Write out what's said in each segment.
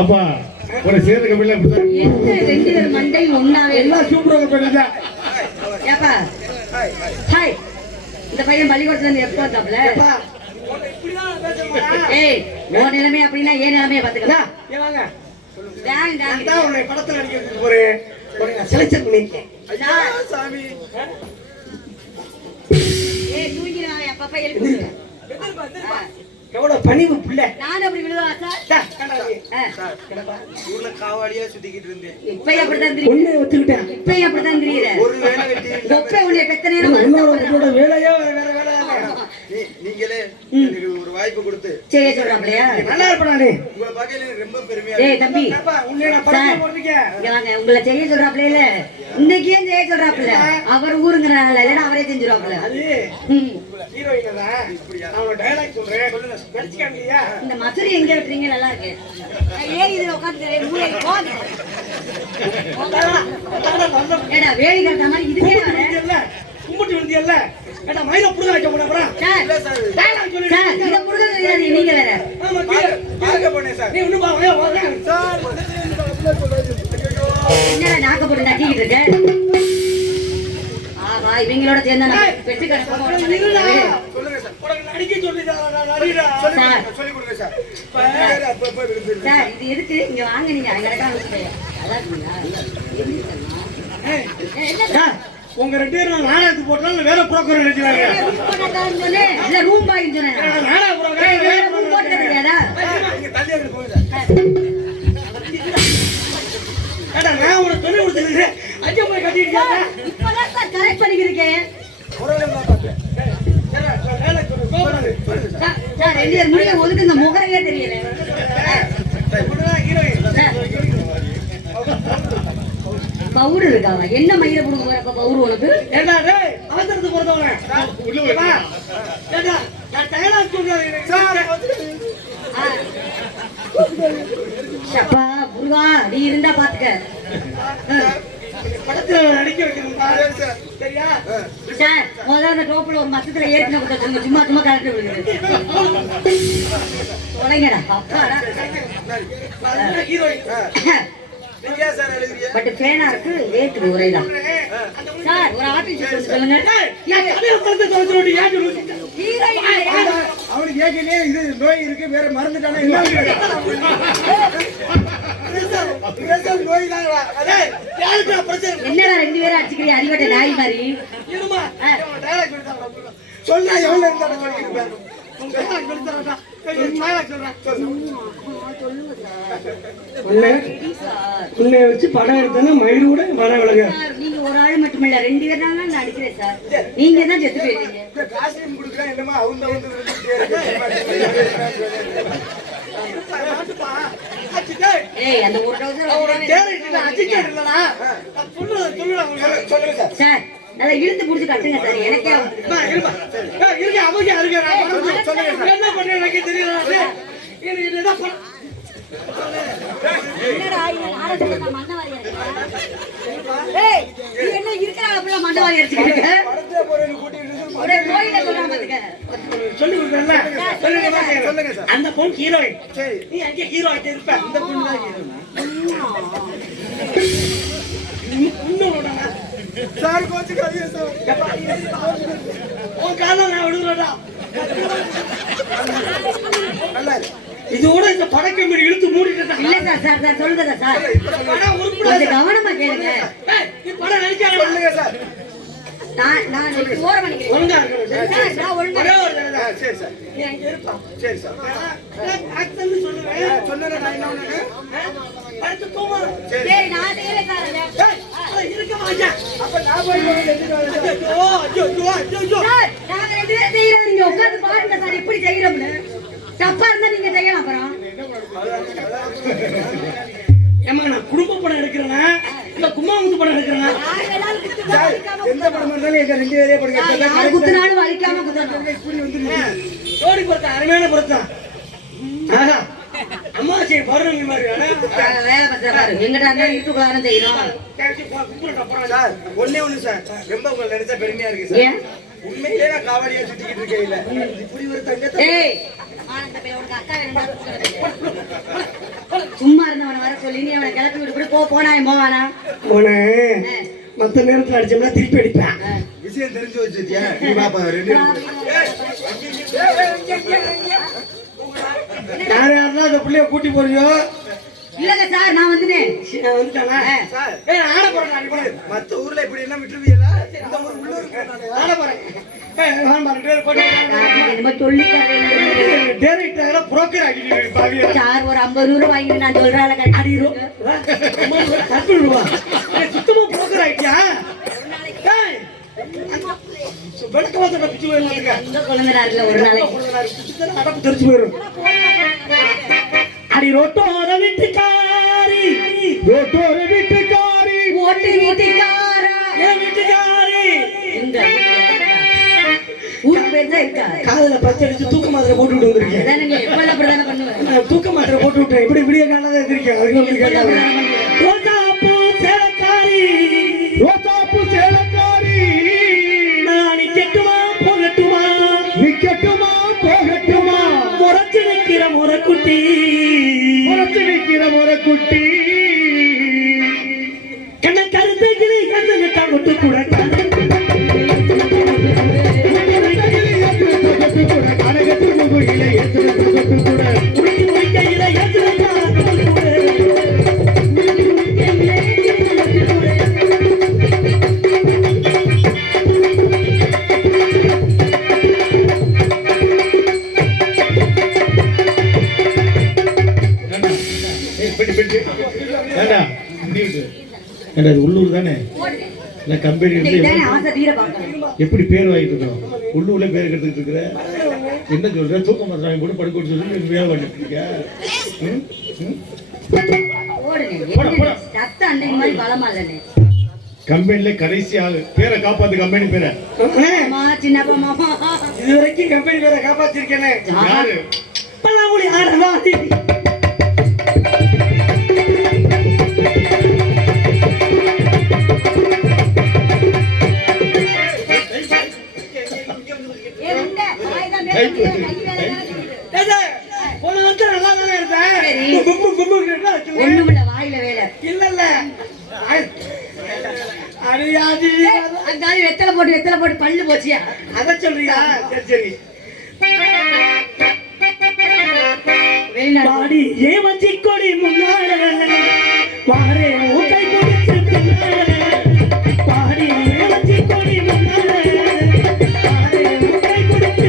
அப்பா ஒரு சேர கபில என்ன ரெண்டு பேர் மண்டை ஒண்ணாவே எல்லாம் சூப்பரா பண்ணிட்டா. ஏப்பா ஹாய் இந்த பையன் பள்ளிக்கூடத்துல இருந்து எப்போ வந்தாப்ல? ஏய் உன் நிலைமை அப்படின்னா ஏன் நிலைமையை பாத்துக்கலாம். வாங்க வேண்டாம் நான் உன்னை படத்துல நடிக்கிறதுக்கு ஒரு செலக்ஷன் பண்ணிருக்கேன். சாமி ஏய் தூங்கிடுவாங்க அப்பப்ப எழுப்பி எவ்வளவு பணிவு பிள்ளை. நான் அப்படி விழுவா சார்? ஊர்ல காவாலியா சுத்திக்கிட்டு இருந்தேன். இப்பயும் அப்படித்தான் தெரியும். ஒண்ணு வச்சுக்கிட்டேன். இப்பயும் அப்படித்தான் தெரியுற. ஒரு வேலை வெட்டி ஒப்பே உன்னை பெத்த நேரம் வேலையோ வேற வேலை. நீங்களே எனக்கு ஒரு வாய்ப்பு கொடுத்து செய்ய சொல்றாப்லையா? நல்லா இருப்பானே. உங்களை பார்க்கல எனக்கு ரொம்ப பெருமையா ஏய் தம்பி உன்னை நான் படத்துல போட்டுருக்கேன். இங்க வாங்க உங்களை செய்ய சொல்றாப்லையில இன்னைக்கே செய்ய சொல்றாப்ல. அவர் ஊருங்கறால இல்லனா அவரே செஞ்சிருவாப்ல. அது ஹீரோயின் தான். நான் ஒரு டயலாக் சொல்றேன். சொல்லுங்க. நடிச்சுக்காங்கயா. இந்த மசூரி எங்க விட்டுறீங்க? நல்லா இருக்கு. ஏறி இதுல உட்கார்ந்து மூளை போடு. ஏடா வேலி கட்ட மாதிரி இதுக்கே வர. கும்பிட்டு வந்தியல்ல. ஏடா மயில புடுங்க வைக்க போறா. சார் டயலாக் சொல்லு. சார் இத புடுங்க நீங்க வேற. ஆமா பார்க்க போனேன் சார். நீ இன்னும் வாங்க சார் என்னடா நாக்க போட்டு நக்கிட்டு இருக்க? ஆஹா இவங்களோட சேர்ந்தா நான் பெட்டு கட்ட போறேன். சொல்லுங்க சார். உனக்கு நடிக்க சொல்லிடா நடிடா. சொல்லி கொடுங்க சார். அப்ப விழுந்து சார் இது எதுக்கு இங்க வாங்க நீங்க அங்க கடக்க வந்துட்டீங்க. நல்லா இருக்கீங்களா? என்ன உங்க ரெண்டு பேரும் நாடகத்துக்கு போட்டாலும் வேற புரோக்கர் நினைச்சாங்க. இல்ல ரூம் பாய்ன்னு சொன்னேன். நாடக புரோக்கர் வேற ரூம் போட்டுக்கறியாடா? நீங்க தள்ளி அங்க போங்க சார். ஏடா நான் உனக்கு சொல்லி கொடுத்தேன். அஞ்சு போய் கட்டிட்டீங்க. இப்பதான் சார் கரெக்ட் பண்ணிக்கிறேன். ஒருவேளை பார்த்தேன். சார் ரெண்டு பேர் முடிய ஒதுக்குங்க முகரையே தெரியல. பவுர் இருக்காவா? என்ன மயிரை புடுங்க போறப்ப பவுர் உனக்கு? ஏடா டேய் அவசரத்துக்கு போறதவனே. உள்ள வா. ஏடா நான் டயலாக் சொல்றேன் சார். சப்பா புருவா நீ இருந்தா பாத்துக்க. படத்துல நடிக்க வைக்கணும் பாரு சார். சரியா? சார் முதல்ல அந்த டோப்புல ஒரு மசத்துல ஏறின கொடுத்தாங்க. சும்மா சும்மா கரெக்ட் விடுங்க. தொடங்கடா அப்பாடா. ஹீரோயின். நீங்க சார் எழுதுறீங்க. பட் ஃபேனா இருக்கு ஏத்துது ஒரேதான். சார் ஒரு ஆபீஸ் சொல்லுங்க. ஏன் அதே படத்தை சொல்றோடி ஏன் சொல்லுங்க. ஹீரோயின் அவனுக்கு ஏற்கனவே இது நோய் இருக்கு வேற மறந்துட்டானே என்ன நோய் தாங்களா? அதே யாருக்கு பிரச்சனை? என்னடா ரெண்டு பேரும் அடிச்சுக்கிறீ அடிவட்ட நாய் மாதிரி? இருமா டயலாக் சொல்லிட்டாங்க. சொன்னா எவ்வளவு இருந்தாலும் சொல்லிருப்பேன். டயலாக் சொல்லிட்டாங்க. டயலாக் சொல்றேன். உன்னை வச்சு படம் எடுத்தா மயிலோட மன விலக. நீங்க ஒரு ஆள் மட்டுமில்ல ரெண்டு பேர் தான் நான் அடிக்கிறேன் சார். நீங்க தான் செத்து போயிட்டீங்க. இந்த காஸ்டியூம் குடுக்குறேன் என்னமா அவங்க வந்து ஏய் அந்த ஒரு டவுசர் சார் நல்லா இழுத்து புடிச்சு கட்டுங்க சார். எனக்கே என்ன பண்றேன் எனக்கு தெரியல. என்னடா இது மண்ணவாரி அடிச்சா? ஏய் நீ என்ன இருக்கறாங்க அப்படியே மண்ணவாரி அடிச்சிட்டு ஒரே கோயில சொல்றாங்க பாத்துக்க. சொல்லி கொடுக்கறல. சொல்லுங்க சார். அந்த பொண்ணு ஹீரோயின். சரி நீ அங்க ஹீரோயின் இருப்ப. இந்த பொண்ணு தான் ஹீரோனா? இன்னொரு சார் கோச்சுக்காதீங்க சார். உன் காலம் நான் விடுறேன்டா. நல்லா இருக்கு. இதோட இந்த படக்கம் இழுத்து மூடிட்டா. இல்ல சார் சார் சார் சொல்லுங்க சார். படம் உருப்படாது. கொஞ்சம் கவனமா கேளுங்க. நீ படம் நடிக்காத. சொல்லுங்க சார். நான் ஓரம் பண்ணிக்கிறேன். ஒழுங்கா இருக்கணும். சார் நான் ஒழுங்கா ஒரே ஒரு தடவை. சரி சார். நீ அங்க இருப்பா. சரி சார். ஆக்சன் சொல்லுவேன். சொன்னேன் நான் என்ன ஒண்ணு. அடுத்து தூமா. சரி நான் செய்யல சார். ஏய் இருக்க மாட்டேன். அப்ப நான் போய் எடுத்துட்டு வரேன். ஐயோ. சார் நாங்க ரெண்டு பேரும் செய்யறோம். நீங்க உட்கார்ந்து பாருங்க சார் எப்படி செய்யறோம்னு. தப்பா இருந்தா நீங்க செய்யலாம் அப்புறம். ஏமா நான் குடும்ப படம் எடுக்கிறேனா இல்ல கும்மாமுத்து படம் எடுக்கிறேனா? எந்த படம் இருந்தாலும் எங்க ரெண்டு பேரே படுங்க. யார் குத்துனாலும் வலிக்காம குத்தணும். இப்படி வந்து ஜோடி பொறுத்த அருமையான பொருத்தம். ஆஹா அம்மா சரி பௌர்ணமி மாதிரி வேலை பார்த்தாரு எங்கிட்ட இருந்தா யூடியூப்ல செய்யணும். சார் ஒண்ணே ஒண்ணு சார். ரொம்ப உங்களை நினைச்சா பெருமையா இருக்கு சார். ஏன் உண்மையிலே நான் காவடியா சுத்திக்கிட்டு இருக்கேன் இல்ல. இப்படி ஒரு தங்கத்தை ஏய் மானத்தை போய் உனக்கு அக்கா வேணும் சும்மா இருந்தவனை வர சொல்லி நீ அவனை கிளப்பி விட்டு போனாய் மோவானா உன மத்த நேரத்துல அடிச்சோம்னா திருப்பி அடிப்பேன். விஷயம் தெரிஞ்சு வச்சிருக்கியா நீ பாப்பா ரெண்டு யார் யாரெல்லாம் அந்த பிள்ளைய கூட்டி போறியோ இல்லங்க சார் நான் வந்துட்டேன் வந்துட்டானா சார் ஏய் நான் ஆட போறேன் நான் போறேன் மத்த ஊர்ல இப்படி எல்லாம் விட்டுருவீங்களா இந்த ஊர் உள்ளூர் ஆட போறேன் ஏய் நான் பாரு போட்டு என்னமோ சொல்லிட்டாரு டைரக்டரா புரோக்கர் ஆகிட்டு பாவியா சார் ஒரு 50 ரூபாய் வாங்கி நான் சொல்றால கட்டிரோ ரூபா சுத்தமா புரோக்கர் ஆயிட்டியா ஏய் வெளக்கமா தட்ட பிச்சு போயிடலாம் அந்த குழந்தைனாருல ஒரு நாளைக்கு அடப்பு தெரிச்சு போயிடும். அடி ரோட்டோர வீட்டுக்காரி ரோட்டோர வீட்டுக்காரி ஓட்டு வீட்டுக்காரா ஏன் வீட்டுக்காரி இந்த ஊர் பேர் தான் இருக்கா காதுல பச்சை அடிச்சு தூக்க மாத்திரை போட்டு விட்டு வந்திருக்கேன். அதானே நீ எப்பெல்லாம் அப்படிதானே பண்ணுவேன் நான் தூக்க மாத்திரை போட்டு விட்டேன். இப்படி விடிய காணாத இருக்கேன். அதுக்கு வந்து கேட்காது. ரோசாப்பூ சேலக்காரி ரோசாப்பூ சேலக்காரி நான் நிக்கட்டுமா போகட்டுமா நிக்கட்டுமா போகட்டுமா முறைச்சு நிக்கிற முறைக்குட்டி முறைச்சு நிக்கிற முறைக்குட்டி கண்ண கருத்தைகளை கண்ணு தவிட்டு கூட உள்ளூர் தானே கம்பெனி எப்படி பேர் வாங்கிட்டு இருக்கோம் உள்ளூர்ல பேர் எடுத்துட்டு இருக்கிற என்ன சொல்ற தூக்க மாத்திரம் போட்டு படுக்க சொல்லி வேலை பண்ணிட்டு இருக்கியா கம்பெனில கடைசி ஆளு பேரை காப்பாத்து கம்பெனி பேரை இது வரைக்கும் கம்பெனி பேரை காப்பாத்திருக்கேனே யாரு பல்லாங்குழி ஆடவா ஒண்ணுமில்ல வாயில வேலை இல்ல வெத்தலை போட்டு பல்லு போச்சியா அத சொல்றியா சரி வெளிநாடு ஏன் வஞ்சி கொடி முன்னால பாரு கை கொடுத்து பாடி ஏன் வஞ்சி கொடி முன்னால பாரு கை கொடுத்து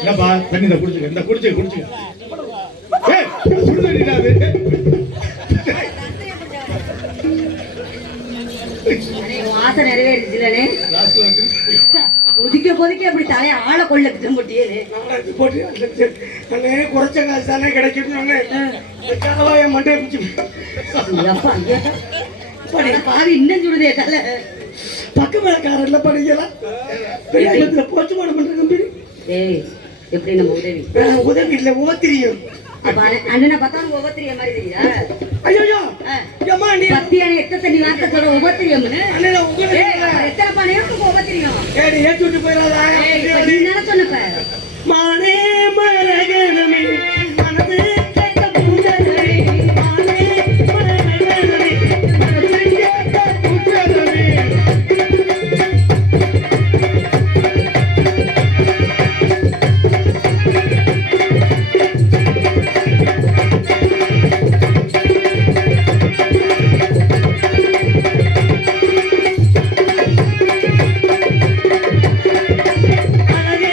என்னப்பா தண்ணி இந்த குடிச்சுக்க இந்த குடிச்சுக்க ஆசை நிறைவேறிச்சுலனே ஒதுக்க அப்படி தலைய ஆள கொள்ள முட்டியே போட்டு குறைச்ச காசு தானே கிடைக்கும் மண்டே பாவி இன்னும் சொல்லுதே தலை பக்க மேலக்காரர்ல படிக்கலாம் போஸ்ட்மார்ட்டம் பண்ற கம்பெனி ஏய் எப்படி நம்ம உதவி இல்ல உபத்திரியம் அப்ப அண்ணனை பார்த்தா உபத்திரிய மாதிரி தெரியுதா ஐயோ அம்மா நீ பத்தியான எத்த தண்ணி வார்த்தை சொல்ற உபத்திரியம்னு அண்ணா உங்களுக்கு எத்தனை பானையும் உபத்திரியம் ஏடி ஏத்தி விட்டு போயிடாதா நீ என்ன சொன்னப்ப மானே மரகணமே மனது கேட்ட பூஜனமே மானே மரகணமே மனது கேட்ட பூஜனமே அழகே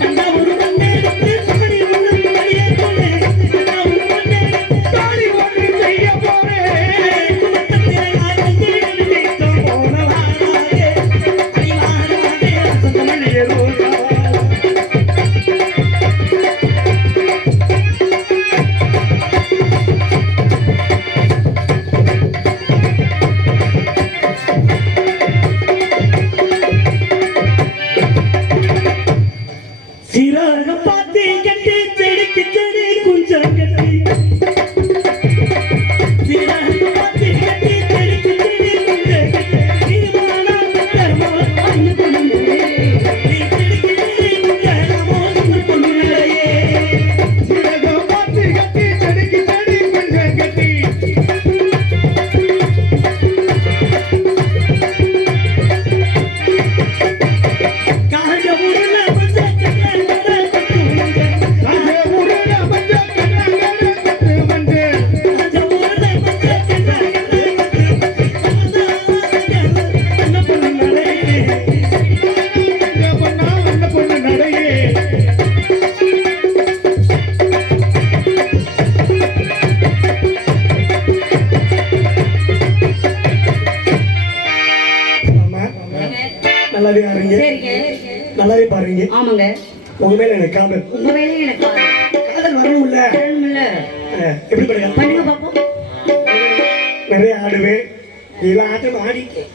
தஞ்சாவூர் மண்ணெடுத்து தாடி ஒன்று வழியே போனேன். தஞ்சாவூர் மண்ணெடுத்து தாடி ஒன்று செய்ய போறேன். குமட்டத்திலே ஆட்டம் செய்து ஜெயித்தோம் போனவாறாதே. அடிவாராதே தமிழே ரோஜா. சீராக பாத்தி கட்டி செடிக்கு செடி குஞ்சம் கட்டி சீராக பாத்தி கட்டி செடிக்கு செடி குஞ்சம் கட்டி நீவானா தர்மா அண்ணு பொண்ணுலே நீ செடிக்கு செடி குஞ்சமோ அண்ணு பொண்ணுலே சீராக பாத்தி கட்டி செடிக்கு செடி குஞ்சம் கட்டி காஞ்ச ஊருல நல்லாவே ஆடுறீங்க, நல்லாவே பாருங்க. ஆமாங்க, உங்க மேல எனக்கு காதல். உங்க வேலையும் எனக்கு காதல் வரணும்ல. எப்படி படிக்கலாம் பண்ணுங்க பாப்போம். நிறைய ஆடுவேன், இதெல்லாம் ஆட்டம் ஆடிட்டேன்.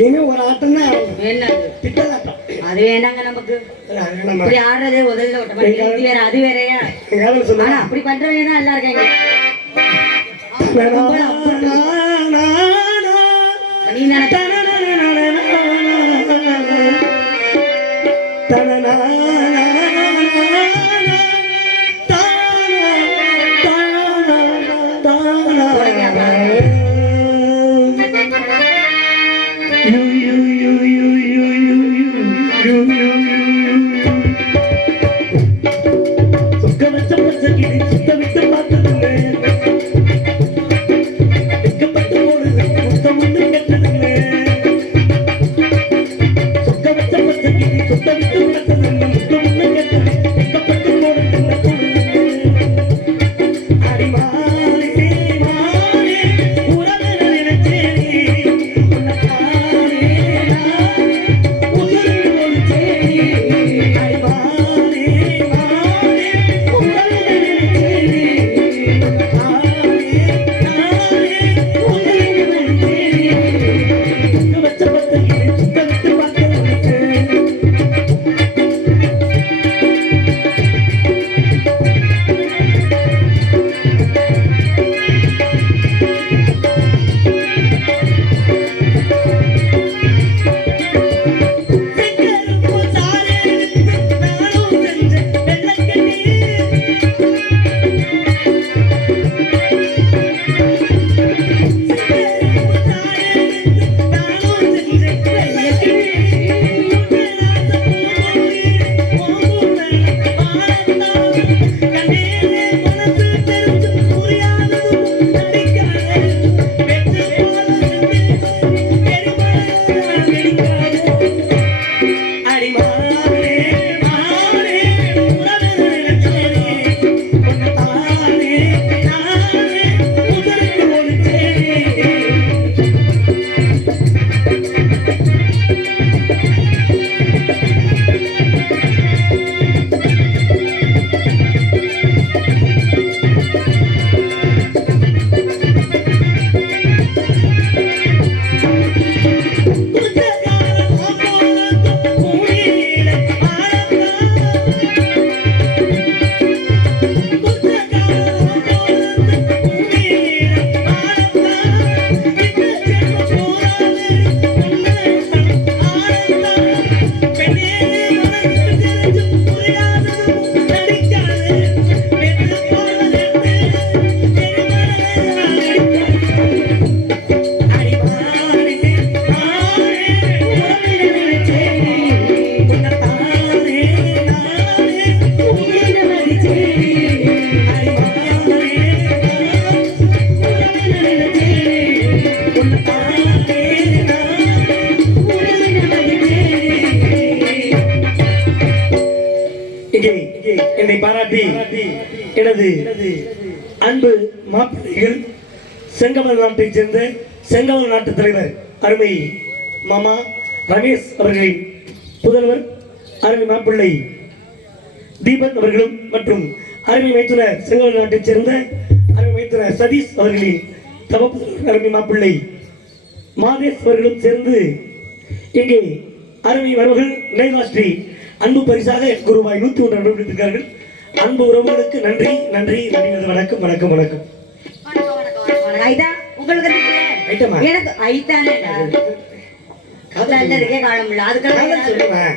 இனிமே ஒரு ஆட்டம் தான் என்ன பித்தலாட்டம். அது வேண்டாங்க நமக்கு. இப்படி ஆடுறதே உதவில ஓட்ட மாதிரி இது வேற அது வேறயா. ஆனா அப்படி பண்றவங்க தான் எல்லாம் இருக்காங்க. நீ நினைச்ச பாராட்டி எனது அன்பு மாப்பிள்ளைகள் செங்கமல் நாட்டைச் சேர்ந்த செங்கமல் நாட்டு தலைவர் அருமை மாமா ரமேஷ் அவர்களின் புதல்வர் அருமை மாப்பிள்ளை தீபன் அவர்களும் மற்றும் அருமை மைத்துனர் செங்கமல் நாட்டைச் சேர்ந்த அருமை மைத்துனர் சதீஷ் அவர்களின் தவப்பு அருமை மாப்பிள்ளை மாதேஷ் அவர்களும் சேர்ந்து இங்கே அருமை வரவர்கள் நினைவாஸ்ரீ அன்பு பரிசாக ரூபாய் 101 அனுப்பியிருக்கிறார்கள். அன்பு உறவுகளுக்கு நன்றி நன்றி நன்றி. வணக்கம் வணக்கம் வணக்கம். எனக்கு ஐத்தானே இருக்கே காலம் இல்ல அதுக்கெல்லாம் சொல்லுவேன்.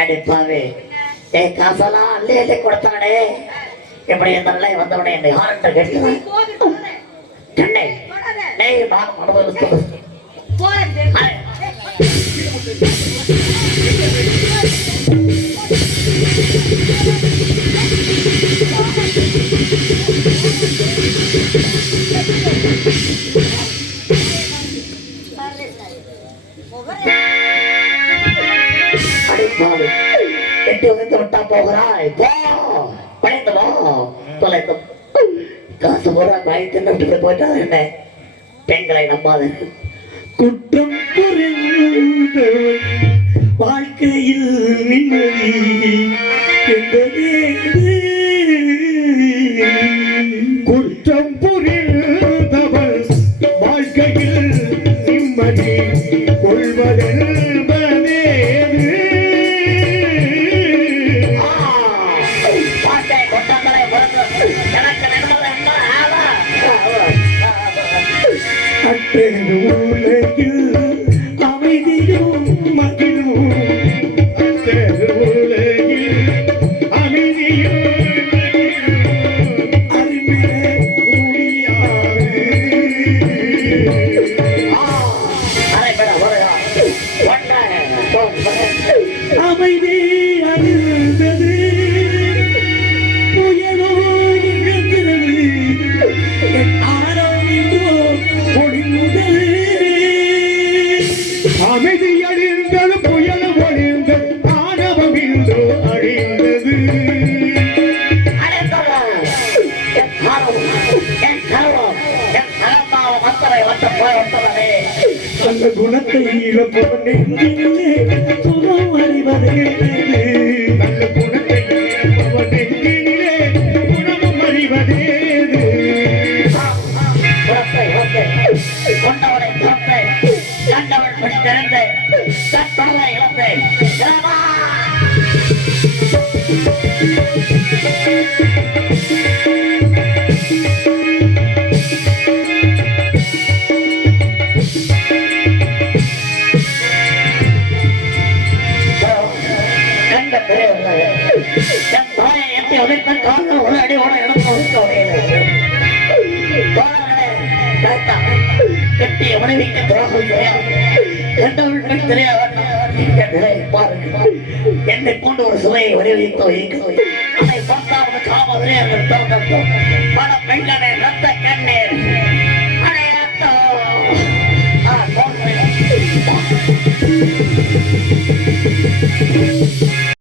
அடிப்பாவே என் காசெல்லாம் அள்ளி அள்ளி கொடுத்தானே எப்படி இந்த நிலை வந்தவனே என்னை யார்கிட்ட கேட்கிறேன் சென்னை நெய் பாகம் அனுபவித்து எட்டி உதித்து விட்டா போகிறாய் போ பயந்து போ தொலைத்து காசு போறா பாய் தின்னு போயிட்டா என்ன பெண்களை நம்பாத குற்றம் புரிந்து வாழ்க்கையில் நிம்மதி என்பதே குற்றம் புரிந்தவள் வாழ்க்கையில் நிம்மதி கொள்வதென்பதே உலகில் அமைதியும் மகிழும் உலகில் அமைதியும் அறிவிட முடியாது அமைதி அறிந்தது புயலோ இழக்கிறது என் ஆரோக்கியோ ஒளிந்தது அமைதி அழிந்தது புயல் ஒளிந்தது ஆணவம் இன்றோ அழிந்தது அந்த குணத்தை இழப்பவன் நெஞ்சிலே சுகம் அறிவது நல்ல குணத்தை வந்தேன் கட்டிய மனைவிக்கு துரோகம் என்னை போன்ற ஒரு சுவையை வடிவமைத்தோ அதை பார்த்தாவது காமதிலே பல பெண்களை ரத்த கண்ணீர்